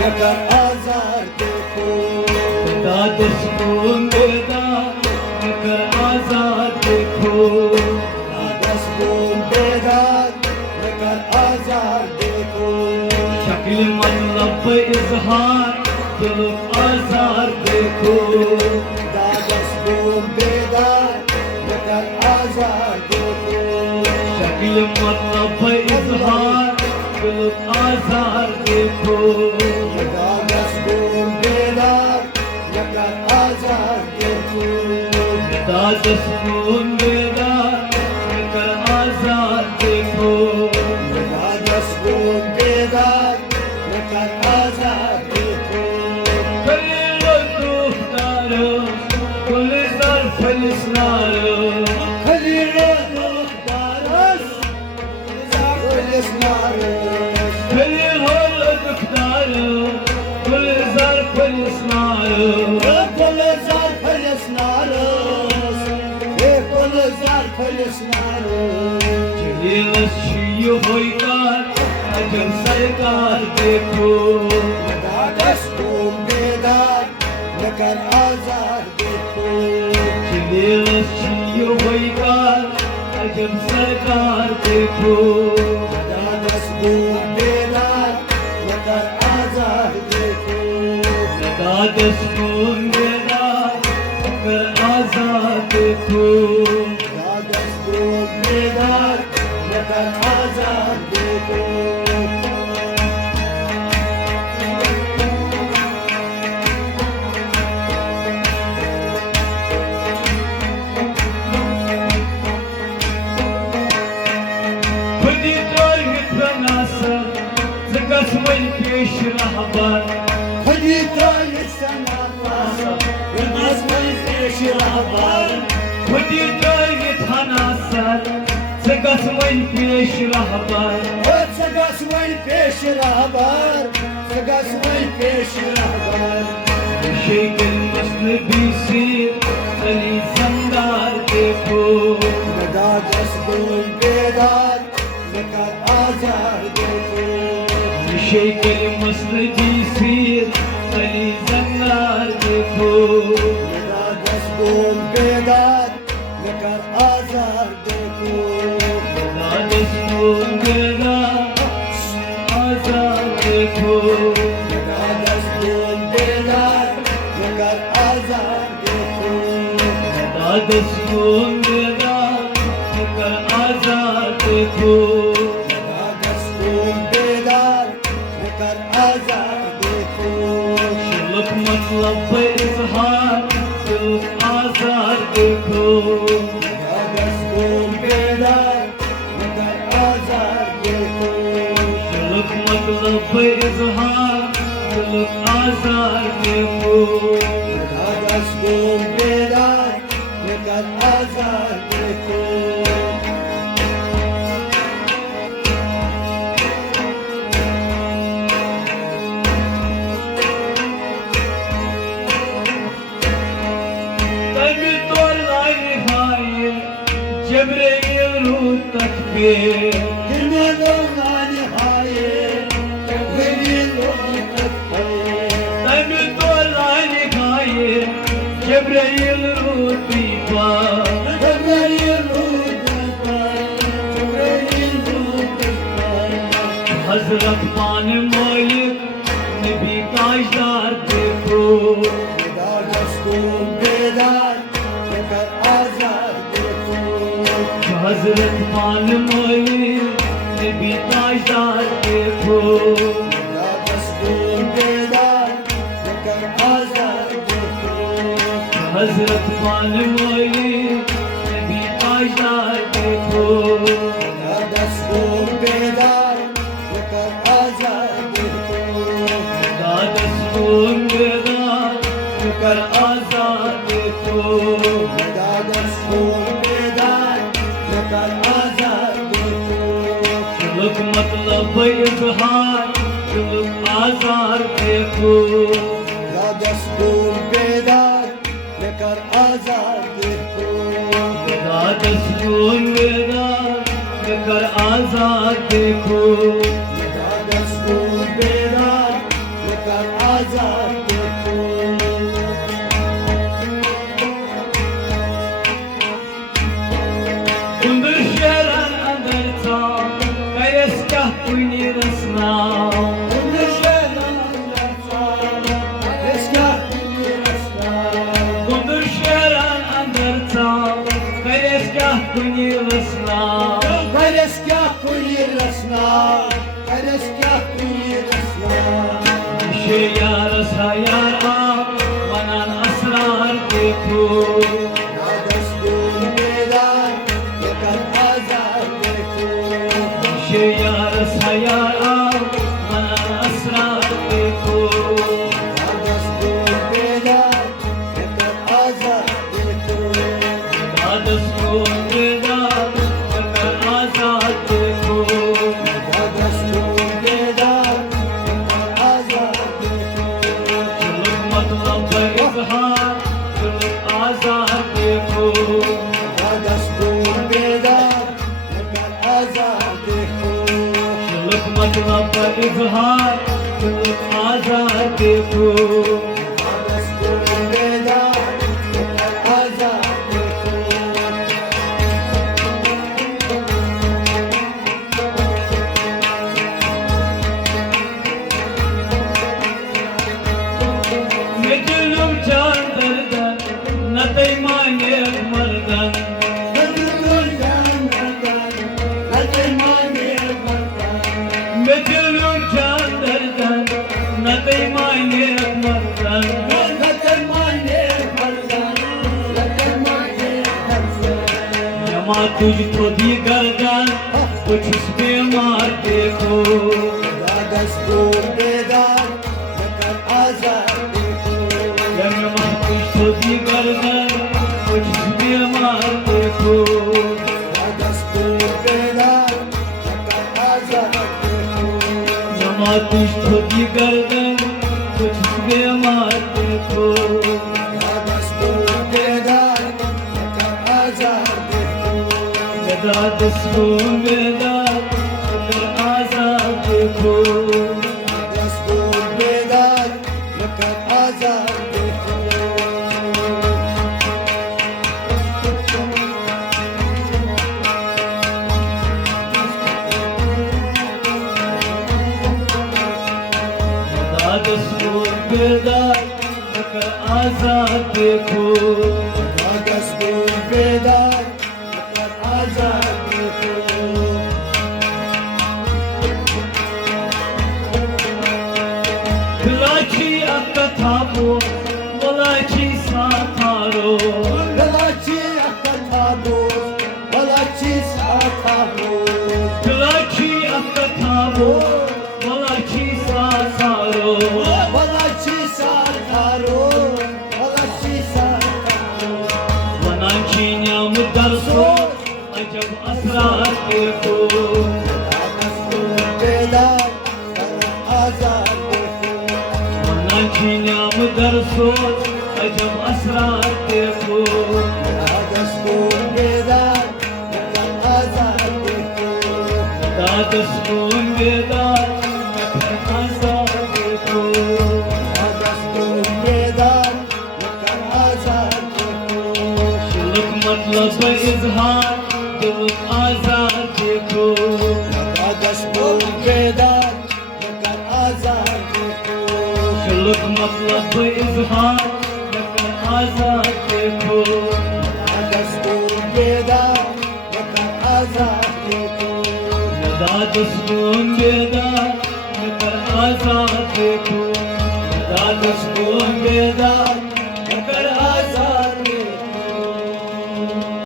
लेकर आजार देखो, दाद सुकून बेदार लेकर आजाद देखो, दादस गुम बेदार लेकर आजार देखो, शक्ल मतलब इजहार दिल आजार देखो, दादस गुम बेदार लेकर आजार देखो, शक्ल मतलब इजहार दिल आजार देखो, दादस गुम बेदार लेकर आजार देखो, दाद सुकून बेदार लेकर आजाद देखो, दादस गुम बेदार लेकर आजार देखो, खलील दुखदारो कुल सर फलिसनारो, खलील दुखदारस फलिसनारस, खलील दुखदारो कुल सर फलिसनारो, Polizar falisnaros, polizar falisnaros, जलीलस शियो होइकार अजब सरकार देखो, दादस गुम बेदार लेकर आजार देखो, जलीलस शियो होइकार अजब सरकार देखो, दादस गुम बेदार लेकर आजार देखो, दादस सुकून बेदार लेकर आजाद देखो, दादस गुम बेदार लेकर आजार देखो, खुदी तोय मित्रनासर जगत वल पेश रहबर, खुदी तो इस्तेमाल रमज में पेश रहबर, खुदी तोय मित्रनासर जगत वल पेश रहबर, सगस वही पेश रहबर, सगस वही पेश रहबर, शेखल मस्न बीसीर अली संदार देखो, दादस गुम बेदार लेकर आजार देखो, शेखल मस्न बीसीर अली संदार देखो, दादस गुम बेदार लेकर आजार देखो, दादस गुम बेदार आजाद देखो, दादस गुम बेदार लेकर आजार देखो, दादस गुम बेदार लेकर आजाद देखो, दादस गुम बेदार लेकर आजार देखो, शुल्क मतलब इजहार दिल आजार देखो, दादस गुम बेदार लेकर आजार देखो, शुल्क मतलब इजहार दिल आजार देखो, दादस गुम बेदार लेकर आजार देखो, तब तोर लाई भाई जबरील रू तक पे, किन्ने लोग नहाए जबरी लोग तक तब तोर लाई भाई जबरील रू पीपा, जबरी लोग जबरी लोग हजरत मान मौलिक नबी ताजदार देखो, दादस गुम बेदार लेकर आजार देखो, हजरत मान मौलिक नबी ताजदार देखो, दादस गुम बेदार लेकर आजार देखो, हजरत मान मौलिक नबी ताजदार देखो, दादस गुम बेदार लेकर आजार देखो, दादस गुम बेदार लेकर आजाद देखो, दादस गुम बेदार लेकर आजार देखो, शुल्क मतलब इजहार दिल आजार देखो, दादस गुम बेदार लेकर आजार देखो, दादस गुम बेदार लेकर आजाद देखो, दादस गुम बेदार लेकर यार सा यार आप वनान असरार देखो दस्तूर बेदार लेकर आजाद देखो यार सा यार आप वनान असरार देखो दस्तूर बेदार लेकर आजाद देखो दस्तूर बेदार लेकर आजाद देखो दस्तूर बेदार लेकर आजाद देखो मतलब इजहार आजाद देखो दस्तूर बेदार लेकर आजाद देखो मतलब इजहार आजाद देखो दस्तूर बेदार लेकर आजाद देखो Meculum çandırdan Natay manyak mardan Meculum çandırdan Natay manyak mardan Yama tujhko di gardan Kuch uspe maar dekho दस्तूर बेदार लेकर आजाद देखो Yama tujhko di gardan Kuch uspe maar dekho दस्तूर बेदार लेकर आजाद देखो Yama tujhko di gardan Kuch uspe maar dekho दस्तूर बेदार लेकर आजाद देखो Veda dastun veda Agar azad dekho दस्तूर बेदार लेकर आजाद देखो Veda dastun veda Agar azad dekho दस्तूर बेदार लेकर आजाद देखो Kılaçı akka tabo Molaçı sataro Galachi akatabo, Galachi satabo, Kılaçı akka tabo Molaçı sataro Galachi sataro, Galachi sataro. Vanançı nyamı darso Acab asrar dekho Dastur bedar, kara azad dekho. Vanançı nyamı darso Acab asrar dekho Dastur bedar, kara azad dekho. Dastun bedar azad dekho Dastur bedar, kara azad dekho. Şuluk मतलब izhar Dil azad dekho दस्तूर बेदार लेकर आजाद देखो Şuluk मतलब izhar azad dekho दस्तूर बेदार लेकर आजाद देखो Dastun bedar azad dekho Dastun bedar